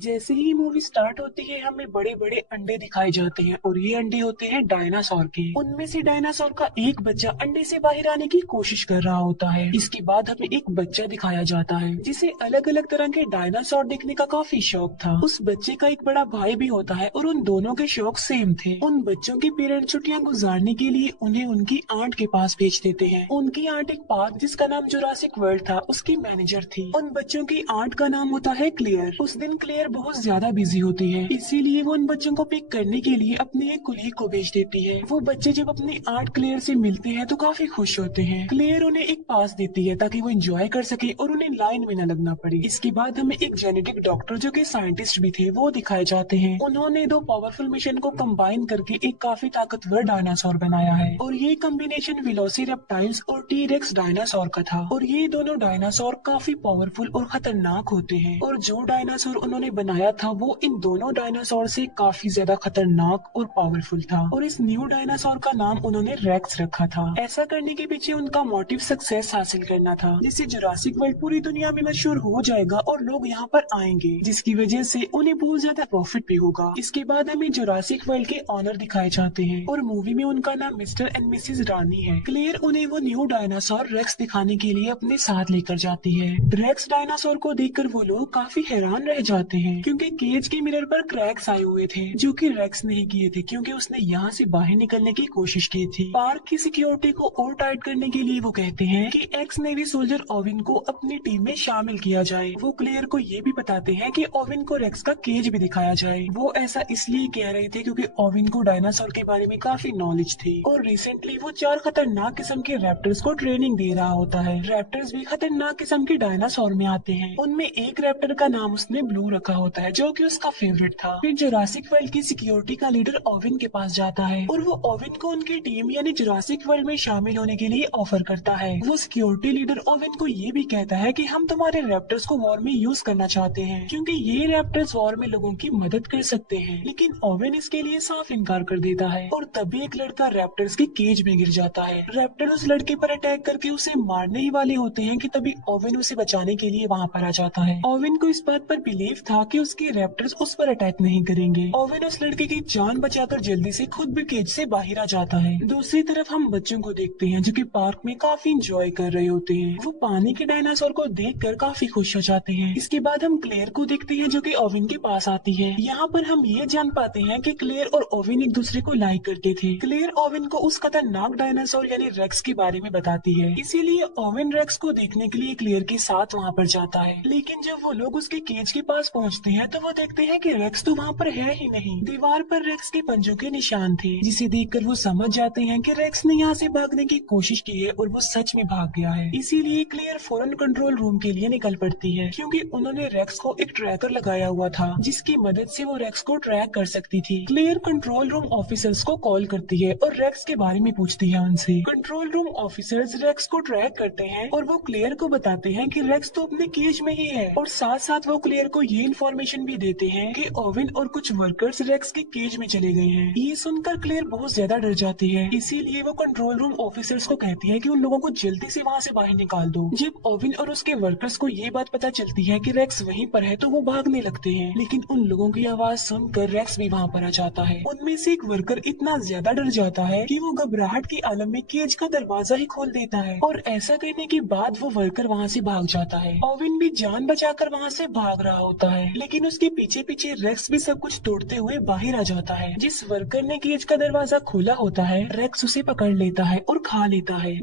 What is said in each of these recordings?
जैसे ही movie start होती है हमें बड़े बड़े अंडे दिखाए जाते हैं और ये अंडे होते हैं डायनासोर के। उनमें से डायनासोर का एक बच्चा अंडे से बाहर आने की कोशिश कर रहा होता है। इसके बाद हमें एक बच्चा दिखाया जाता है जिसे अलग अलग तरह के डायनासोर देखने का काफी शौक था। उस बच्चे का एक बड़ा भाई भी होता है और उन दोनों के शौक सेम थे। उन बच्चों के पेरेंट्स छुट्टियां गुजारने के लिए उन्हें उनकी आंट के पास भेज देते हैं। उनकी आंट एक पार्क जिसका नाम जुरासिक वर्ल्ड था उसकी मैनेजर थी। उन बच्चों की आंट का नाम होता है क्लेयर। उस दिन क्लेयर बहुत ज्यादा बिजी होती है, इसीलिए वो उन बच्चों को पिक करने के लिए अपने एक कुलीग को भेज देती है। वो बच्चे जब अपनी आंट क्लेयर से मिलते हैं तो काफी खुश होते हैं। क्लेयर उन्हें एक पास देती है ताकि वो एंजॉय कर सके और उन्हें लाइन में न लगना पड़े। इसके बाद हमें एक जेनेटिक डॉक्टर जो कि साइंटिस्ट भी थे वो दिखाए जाते हैं। उन्होंने दो पावरफुल मिशन को कंबाइन करके एक काफी ताकतवर डायनासोर बनाया है और ये कॉम्बिनेशन वेलोसिरैप्टाइल्स और टी-रेक्स डायनासोर का था। और ये दोनों डायनासोर काफी पावरफुल और खतरनाक होते हैं और जो डायनासोर उन्होंने बनाया था वो इन दोनों डायनासोर से काफी ज्यादा खतरनाक और पावरफुल था। और इस न्यू डायनासोर का नाम उन्होंने रेक्स रखा था। ऐसा करने के पीछे उनका मोटिव सक्सेस हासिल करना था, जिससे जुरासिक वर्ल्ड पूरी दुनिया में मशहूर हो जाएगा और लोग यहाँ पर आएंगे, जिसकी वजह से उन्हें बहुत ज्यादा प्रॉफिट भी होगा। इसके बाद हमें जुरासिक वर्ल्ड के ऑनर दिखाए जाते हैं और मूवी में उनका नाम मिस्टर एंड मिसेस रानी है। क्लियर उन्हें वो न्यू डायनासोर रेक्स दिखाने के लिए अपने साथ लेकर जाती है। रेक्स डायनासोर को देखकर वो लोग काफी हैरान रह जाते हैं क्योंकि केज के मिरर पर क्रैक्स आए हुए थे जो कि रेक्स नहीं किए थे, क्योंकि उसने यहाँ से बाहर निकलने की कोशिश की थी। पार्क की सिक्योरिटी को और टाइट करने के लिए वो कहते हैं कि एक्स नेवी सोल्जर ओविन को अपनी टीम में शामिल किया जाए। वो क्लियर को ये भी बताते हैं कि ओविन को रेक्स का केज भी दिखाया जाए। वो ऐसा इसलिए कह रहे थे क्योंकि ओविन को डायनासोर के बारे में काफी नॉलेज थी और रिसेंटली वो 4 खतरनाक किस्म के रैप्टर्स को ट्रेनिंग दे रहा होता है। रैप्टर्स भी खतरनाक किस्म के डायनासोर में आते हैं। उनमें एक रैप्टर का नाम उसने ब्लू रखा होता है जो कि उसका फेवरेट था। फिर जुरासिक वर्ल्ड की सिक्योरिटी का लीडर ओविन के पास जाता है और वो ओविन को उनकी टीम यानी जुरासिक वर्ल्ड में शामिल होने के लिए ऑफर करता है। वो सिक्योरिटी लीडर ओविन को ये भी कहता है कि हम तुम्हारे रैप्टर्स को वॉर में यूज करना चाहते हैं क्योंकि ये रैप्टर्स वॉर में लोगों की मदद कर सकते हैं। लेकिन ओविन इसके लिए साफ इनकार कर देता है और तभी एक लड़का रैप्टर्स के केज में गिर जाता है। रैप्टर उस लड़के पर अटैक करके उसे मारने ही वाले होते हैं कि तभी ओविन उसे बचाने के लिए वहाँ पर आ जाता है। ओविन को इस बात पर बिलीव था कि उसके रैप्टर्स उस पर अटैक नहीं करेंगे। ओविन उस लड़के की जान बचाकर जल्दी से खुद भी केज से बाहर आ जाता है। दूसरी तरफ हम बच्चों को देखते हैं जो कि पार्क में काफी इंजॉय कर रहे होते हैं। वो पानी के डायनासोर को देखकर काफी खुश हो जाते हैं। इसके बाद हम क्लेयर को देखते हैं जो कि ओविन के पास आती है। यहाँ पर हम ये जान पाते हैं कि क्लेयर और ओविन एक दूसरे को लाइक करते थे। क्लेयर ओविन को उस खतरनाक डायनासोर यानी रेक्स के बारे में बताती है, इसीलिए ओविन रेक्स को देखने के लिए क्लेयर के साथ वहाँ पर जाता है। लेकिन जब वो लोग उसके केज के पास पहुँचते हैं तो वो देखते हैं कि रेक्स तो वहाँ पर है ही नहीं। दीवार पर रेक्स के पंजों के निशान थे, जिसे देखकर वो समझ जाते हैं कि रेक्स ने यहाँ से भागने की कोशिश की है और वो सच में भाग गया है। इसीलिए क्लियर फौरन कंट्रोल रूम के लिए निकल पड़ती है क्योंकि उन्होंने रेक्स को एक ट्रैकर लगाया हुआ था जिसकी मदद से वो रेक्स को ट्रैक कर सकती थी। क्लियर कंट्रोल रूम ऑफिसर्स को कॉल करती है और रेक्स के बारे में पूछती है उनसे। कंट्रोल रूम ऑफिसर्स रेक्स को ट्रैक करते हैं और वो क्लियर को बताते हैं कि रेक्स तो अपने केज में ही है और साथ साथ वो क्लियर को ये इन्फॉर्मेशन भी देते हैं कि ओविन और कुछ वर्कर्स रेक्स के केज में चले गए हैं। ये सुनकर क्लियर बहुत ज्यादा डर जाती है, इसीलिए वो कंट्रोल रूम ऑफिसर्स को कहती है कि उन लोगों को जल्दी से वहाँ से बाहर निकाल दो। जब ओविन और उसके वर्कर्स को ये बात पता चलती है कि रेक्स वहीं पर है तो वो भागने लगते हैं, लेकिन उन लोगों की आवाज सुनकर रेक्स भी वहाँ पर आ जाता है। उनमें से एक वर्कर इतना ज्यादा डर जाता है कि वो घबराहट के आलम में केज का दरवाजा ही खोल देता है और ऐसा करने के बाद वो वर्कर वहाँ से भाग जाता है। ओविन भी जान बचाकर वहाँ से भाग रहा होता है, लेकिन उसके पीछे पीछे रेक्स भी सब कुछ तोड़ते हुए बाहर आ जाता है। जिस वर्कर ने केज का दरवाजा खोला होता है रेक्स उसे पकड़ लेता है और खा लेता है।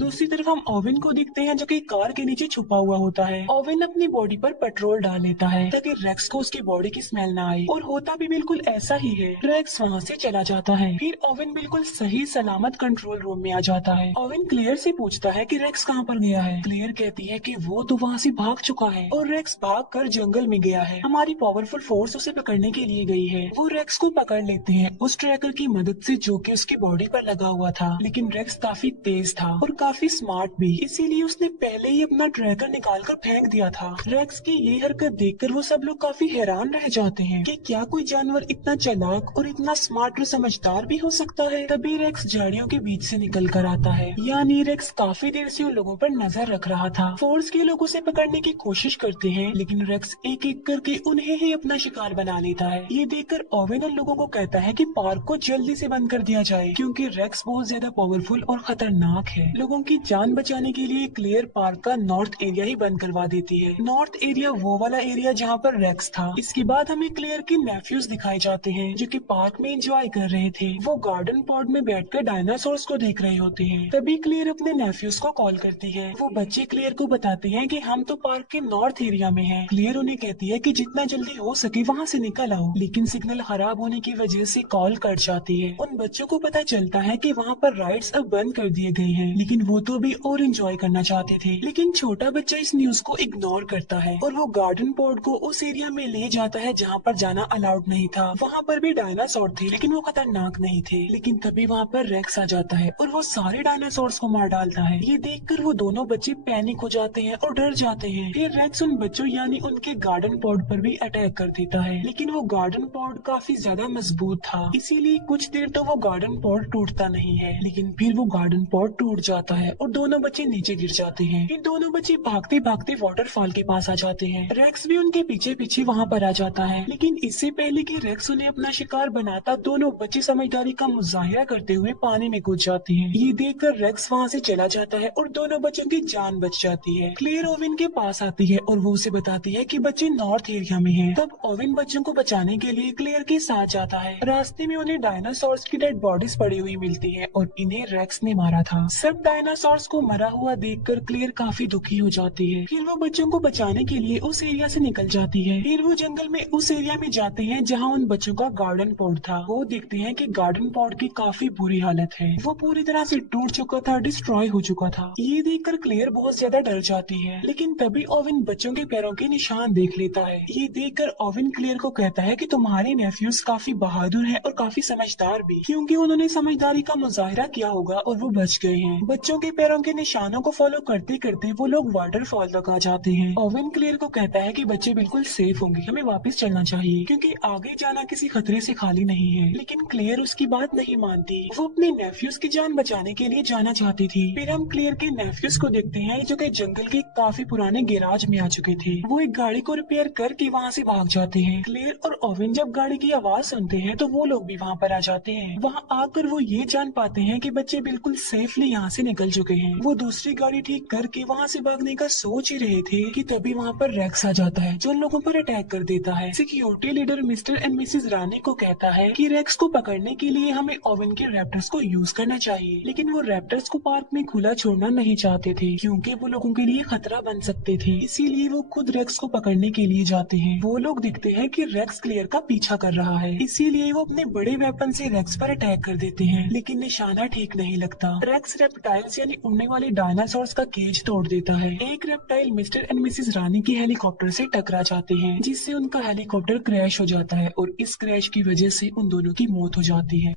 दूसरी तरफ हम ओविन को देखते हैं जो कि कार के नीचे छुपा हुआ होता है। ओविन अपनी बॉडी पर पेट्रोल डाल लेता है ताकि रेक्स को उसकी बॉडी की स्मेल ना आए और होता भी बिल्कुल ऐसा ही है। रेक्स वहाँ से चला जाता है। फिर ओविन बिल्कुल सही सलामत कंट्रोल रूम में आ जाता है। ओविन क्लियर से पूछता है कि रेक्स कहाँ पर गया है। क्लियर कहती है कि वो तो वहाँ से भाग चुका है और रेक्स भाग कर जंगल में गया है। हमारी पावरफुल फोर्स उसे पकड़ने के लिए गई है। वो रेक्स को पकड़ लेते हैं उस ट्रैकर की मदद से जो कि उसकी बॉडी पर लगा हुआ था, लेकिन रेक्स काफी तेज था और काफी स्मार्ट भी, इसीलिए उसने पहले ही अपना ट्रैकर निकालकर फेंक दिया था। रेक्स की ये हरकत देखकर वो सब लोग काफी हैरान रह जाते हैं कि क्या कोई जानवर इतना चालाक और इतना स्मार्ट और समझदार भी हो सकता है। तभी रेक्स झाड़ियों के बीच से निकल कर आता है, यानी रेक्स काफी देर से उन लोगों पर नजर रख रहा था। फोर्स के लोगों से पकड़ने की कोशिश करते हैं, लेकिन रेक्स एक एक करके उन्हें ही अपना शिकार बना लेता है। ये देखकर ओवेन उन लोगों को कहता है कि पार्क को जल्दी से बंद कर दिया जाए, क्योंकि रेक्स बहुत ज्यादा पावरफुल और खतरनाक है। लोगों की जान बचाने के लिए क्लेयर पार्क का नॉर्थ एरिया ही बंद करवा देती है। नॉर्थ एरिया वो वाला एरिया जहाँ पर रेक्स था। इसके बाद हमें क्लेयर के नेफ्यूज दिखाए जाते हैं, जो कि पार्क में एंजॉय कर रहे थे। वो गार्डन पॉड में बैठकर डायनासोर्स को देख रहे होते हैं। तभी क्लेयर अपने नेफ्यूज को कॉल करती है। वो बच्चे क्लेयर को बताते हैं कि हम तो पार्क के नॉर्थ एरिया में हैं। क्लेयर उन्हें कहती है कि जितना जल्दी हो सके वहाँ से निकल आओ, लेकिन सिग्नल खराब होने की वजह से कॉल कट जाती है। उन बच्चों को पता चलता है कि वहाँ पर राइड्स अब बंद कर दिए गए हैं, लेकिन वो तो भी और एंजॉय करना चाहते थे। लेकिन छोटा बच्चा इस न्यूज को इग्नोर करता है और वो गार्डन पॉड को उस एरिया में ले जाता है जहाँ पर जाना अलाउड नहीं था। वहाँ पर भी डायनासोर थे, लेकिन वो खतरनाक नहीं थे। लेकिन तभी वहाँ पर रेक्स आ जाता है और वो सारे डायनासोर्स को मार डालता है। ये देखकर वो दोनों बच्चे पैनिक हो जाते हैं और डर जाते हैं। फिर रेक्स उन बच्चों यानी उनके गार्डन पॉड पर भी अटैक कर देता है, लेकिन वो गार्डन पॉड काफी ज्यादा मजबूत था, इसीलिए कुछ देर तो वो गार्डन पॉड टूटता नहीं है। लेकिन फिर वो गार्डन पॉड टूट जाता है और दोनों बच्चे नीचे गिर जाते हैं। फिर दोनों बच्चे भागते भागते वाटरफॉल के पास आ जाते हैं। रेक्स भी उनके पीछे पीछे वहाँ पर आ जाता है, लेकिन इससे पहले कि रेक्स उन्हें अपना शिकार बनाता, दोनों बच्चे समझदारी का मुजाहिरा करते हुए पानी में कूद जाते हैं। ये देखकर रेक्स वहाँ से चला जाता है और दोनों बच्चों की जान बच जाती है। क्लेयर ओवेन के पास आती है और वो उसे बताती है कि बच्चे नॉर्थ एरिया में हैं। तब ओवेन बच्चों को बचाने के लिए क्लेयर के साथ जाता है। रास्ते में उन्हें डायनासोर्स की डेड बॉडीज पड़ी हुई मिलती है और इन्हें रेक्स ने मारा था। सब डायनासोर्स को मरा हुआ देखकर क्लेयर काफी दुखी हो जाती है। फिर वो बच्चों को बचाने के लिए उस एरिया से निकल जाती है। फिर वो जंगल में उस एरिया में जाते हैं जहाँ उन बच्चों का गार्डन पॉड था। वो देखते हैं कि गार्डन पॉड की काफी बुरी हालत है, वो पूरी तरह से टूट चुका था, डिस्ट्रॉय हो चुका था। ये देखकर क्लेयर बहुत ज्यादा डर जाती है, लेकिन तभी ओवेन बच्चों के पैरों के निशान देख लेता है। ये देखकर ओवेन क्लेयर को कहता है कि तुम्हारे नेफ्यूज काफी बहादुर हैं और काफी समझदार भी, क्योंकि उन्होंने समझदारी का मुजाहिरा किया होगा और वो बच गए हैं। बच्चों के पैरों के निशानों को फॉलो करते करते वो लोग वाटरफॉल तक आ जाते हैं। ओवेन क्लेयर को कहता है कि बच्चे बिल्कुल सेफ होंगे, हमें वापस चलना चाहिए, क्योंकि आगे जाना किसी खतरे से खाली नहीं है। लेकिन क्लेयर उसकी बात नहीं मानती। वो अपने नेफ्यूज की जान बचाने के लिए जाना चाहती थी। फिर हम क्लेयर के नेफ्यूज को देखते हैं, जो कि जंगल के काफी पुराने गैराज में आ चुके थे। वो एक गाड़ी को रिपेयर करके वहाँ से भाग जाते हैं। क्लेयर और ओवेन जब गाड़ी की आवाज सुनते हैं तो वो लोग भी वहाँ पर आ जाते हैं। वहाँ आकर वो ये जान पाते हैं कि बच्चे बिल्कुल सेफली यहाँ से निकल चुके हैं। वो दूसरी गाड़ी ठीक करके वहाँ से भागने का सोच ही रहे थे कि तभी वहाँ पर रेक्स आ जाता है, जो उन लोगों पर अटैक कर देता है। Security leader mister and missus Rani को कहता है कि रेक्स को पकड़ने के लिए हमें ओवेन के रैप्टर्स को यूज करना चाहिए, लेकिन वो रैप्टर्स को पार्क में खुला छोड़ना नहीं चाहते थे, क्योंकि वो लोगों के लिए खतरा बन सकते थे। इसीलिए वो खुद रेक्स को पकड़ने के लिए जाते हैं। वो लोग दिखते हैं कि रेक्स क्लियर का पीछा कर रहा है, इसीलिए वो अपने बड़े वेपन से रेक्स पर अटैक कर देते हैं, लेकिन निशाना ठीक नहीं लगता। रेक्स रेप्टाइल्स यानी उड़ने वाले डायनासोर्स का केज तोड़ देता है। एक रेप्टाइल मिस्टर एंड मिसेस रानी की हेलीकॉप्टर से टकरा जाते हैं, जिससे उनका हेलीकॉप्टर क्रैश हो जाता है और इस क्रैश की वजह से उन दोनों की मौत हो जाती है।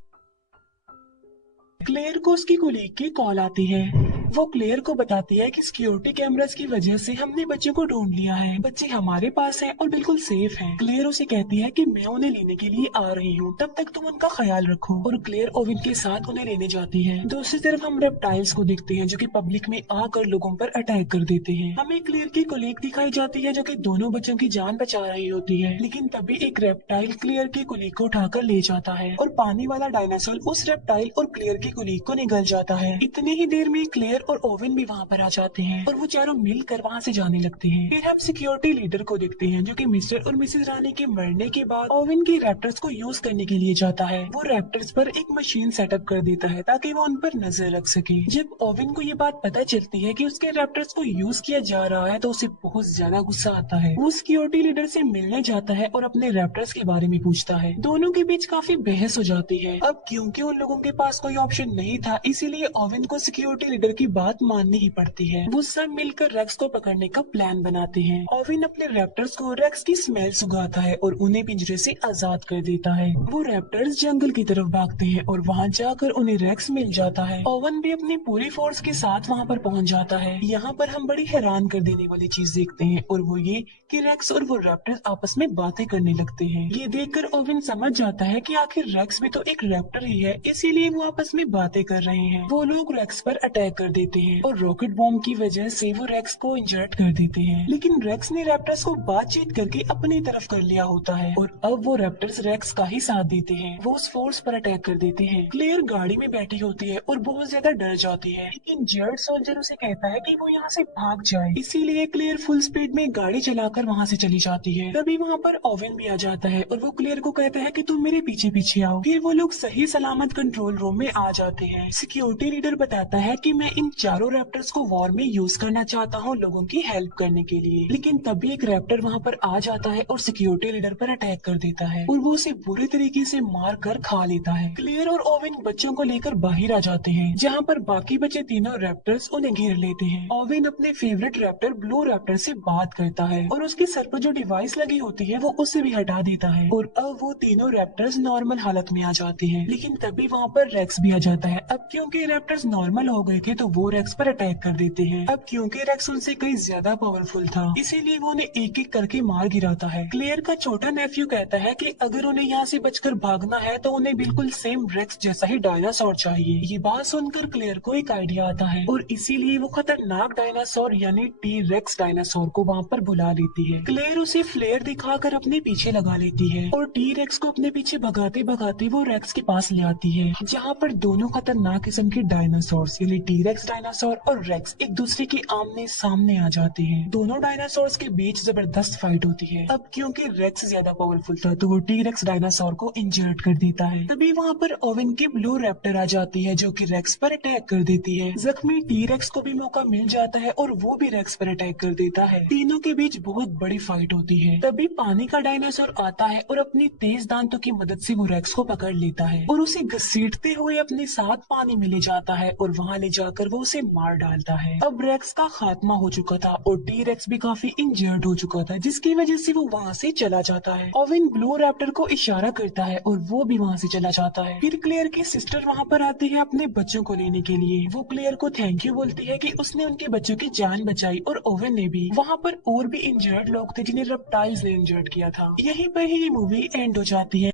क्लेयर को उसकी कोलीग की कॉल आती है। वो क्लेयर को बताती है कि सिक्योरिटी कैमरास की वजह से हमने बच्चों को ढूंढ लिया है, बच्चे हमारे पास हैं और बिल्कुल सेफ हैं। क्लेयर उसे कहती है कि मैं उन्हें लेने के लिए आ रही हूँ, तब तक तुम उनका ख्याल रखो, और क्लेयर ओवेन के साथ उन्हें लेने जाती है। दूसरी तरफ हम रेप्टाइल्स को देखते हैं, जो कि पब्लिक में आकर लोगों पर अटैक कर देते हैं। हमें क्लेयर की कोलीग दिखाई जाती है, जो कि दोनों बच्चों की जान बचा रही होती है, लेकिन तभी एक रेप्टाइल क्लेयर की कोलीग को उठाकर ले जाता है और पानी वाला डायनासोर उस रेप्टाइल और क्लेयर की कोलीग को निगल जाता है। इतनी ही देर में क्लेयर और ओवेन भी वहाँ पर आ जाते हैं और वो चारों मिलकर वहाँ से जाने लगते हैं। फिर हम सिक्योरिटी लीडर को देखते हैं, जो कि मिस्टर और मिसेस रानी के मरने के बाद ओवेन के रैप्टर्स को यूज करने के लिए जाता है। वो रैप्टर्स पर एक मशीन सेटअप कर देता है ताकि वो उन पर नजर रख सके। जब ओवेन को ये बात पता चलती है कि उसके रैप्टर्स को यूज किया जा रहा है तो उसे बहुत ज्यादा गुस्सा आता है। वो सिक्योरिटी लीडर से मिलने जाता है और अपने रैप्टर्स के बारे में पूछता है। दोनों के बीच काफी बहस हो जाती है। अब क्योंकि उन लोगों के पास कोई ऑप्शन नहीं था, इसीलिए ओवेन को सिक्योरिटी लीडर की बात माननी ही पड़ती है। वो सब मिलकर रेक्स को पकड़ने का प्लान बनाते हैं। ओवेन अपने रैप्टर्स को रेक्स की स्मेल सुंघाता है और उन्हें पिंजरे से आजाद कर देता है। वो रैप्टर्स जंगल की तरफ भागते हैं और वहाँ जाकर उन्हें रेक्स मिल जाता है। ओवन भी अपनी पूरी फोर्स के साथ वहाँ पर पहुँच जाता है। यहाँ पर हम बड़ी हैरान कर देने वाली चीज देखते हैं और वो ये कि रेक्स और वो रैप्टर्स आपस में बातें करने लगते हैं। ये देखकर ओवेन समझ जाता है कि आखिर रेक्स भी तो एक रैप्टर ही है, इसीलिए वो आपस में बातें कर रहे हैं। वो लोग रेक्स पर अटैक कर देते हैं और रॉकेट बॉम्ब की वजह से वो रेक्स को इंजर्ड कर देते हैं। लेकिन रेक्स ने रैप्टर्स को बातचीत करके अपनी तरफ कर लिया होता है और अब वो रैप्टर्स रेक्स का ही साथ देते हैं। वो उस फोर्स पर अटैक कर देते हैं। क्लेयर गाड़ी में बैठी होती है और बहुत ज्यादा डर जाती है, लेकिन जर्ड सोल्जर उसे कहता है कि वो यहाँ से भाग जाए, इसीलिए क्लेयर फुल स्पीड में गाड़ी चलाकर वहाँ से चली जाती है। तभी वहाँ पर ओवेन भी आ जाता है और वो क्लेयर को कहता है कि तुम मेरे पीछे पीछे आओ। फिर वो लोग सही सलामत कंट्रोल रूम में आ जाते हैं। सिक्योरिटी लीडर बताता है कि मैं इन चारों रैप्टर्स को वॉर में यूज करना चाहता हूँ लोगों की हेल्प करने के लिए। लेकिन तभी एक रैप्टर वहाँ पर आ जाता है और सिक्योरिटी लीडर पर अटैक कर देता है और वो उसे बुरी तरीके से मार कर खा लेता है। क्लेयर और ओवेन बच्चों को लेकर बाहर आ जाते हैं, जहाँ पर बाकी बचे तीनों रैप्टर्स उन्हें घेर लेते हैं। ओवेन अपने फेवरेट रैप्टर ब्लू रैप्टर से बात करता है और उसके सर पर जो डिवाइस लगी होती है वो उसे भी हटा देता है और अब वो तीनों रैप्टर्स नॉर्मल हालत में आ जाते हैं। लेकिन तभी वहाँ पर रेक्स भी आ जाता है। अब क्योंकि रैप्टर्स नॉर्मल हो गए थे तो वो रेक्स पर अटैक कर देते हैं। अब क्योंकि रेक्स उनसे कहीं ज्यादा पावरफुल था, इसीलिए वो उन्हें एक एक करके मार गिराता है। क्लेयर का छोटा नेफ्यू कहता है कि अगर उन्हें यहाँ से बचकर भागना है तो उन्हें बिल्कुल सेम रेक्स जैसा ही डायनासोर चाहिए। ये बात सुनकर क्लेयर को एक आइडिया आता है और इसीलिए वो खतरनाक डायनासोर यानी टी रेक्स डायनासोर को वहाँ पर बुला लेती है। क्लेयर उसे फ्लेयर दिखाकर अपने पीछे लगा लेती है और टी रेक्स को अपने पीछे भगाते भगाते वो रेक्स के पास ले आती है, जहाँ पर दोनों खतरनाक किस्म के डायनासोर यानी टी रेक्स डायनासोर और रेक्स एक दूसरे के आमने सामने आ जाते हैं। दोनों डायनासोर के बीच जबरदस्त फाइट होती है। अब क्योंकि रेक्स ज्यादा पावरफुल था तो वो टी रेक्स डायनासोर को इंजर्ड कर देता है। तभी वहाँ पर ओवेन की ब्लू रैप्टर आ जाती है जो कि रेक्स पर अटैक कर देती है। जख्मी टी रेक्स को भी मौका मिल जाता है और वो भी रेक्स पर अटैक कर देता है। तीनों के बीच बहुत बड़ी फाइट होती है। तभी पानी का डायनासोर आता है और अपनी तेज दांतों की मदद से वो रेक्स को पकड़ लेता है और उसे घसीटते हुए अपने साथ पानी में ले जाता है और वहाँ ले जाकर वो उसे मार डालता है। अब रेक्स का खात्मा हो चुका था और टी रेक्स भी काफी इंजर्ड हो चुका था, जिसकी वजह से वो वहाँ से चला जाता है। ओवेन ब्लू रैप्टर को इशारा करता है और वो भी वहाँ से चला जाता है। फिर क्लेयर की सिस्टर वहाँ पर आती है अपने बच्चों को लेने के लिए। वो क्लेयर को थैंक यू बोलती है कि उसने उनके बच्चों की जान बचाई और ओवेन ने भी। वहाँ पर और भी इंजर्ड लोग थे जिन्हें रेप्टाइल्स ने इंजर्ड किया था। यहीं पर ही ये मूवी एंड हो जाती है।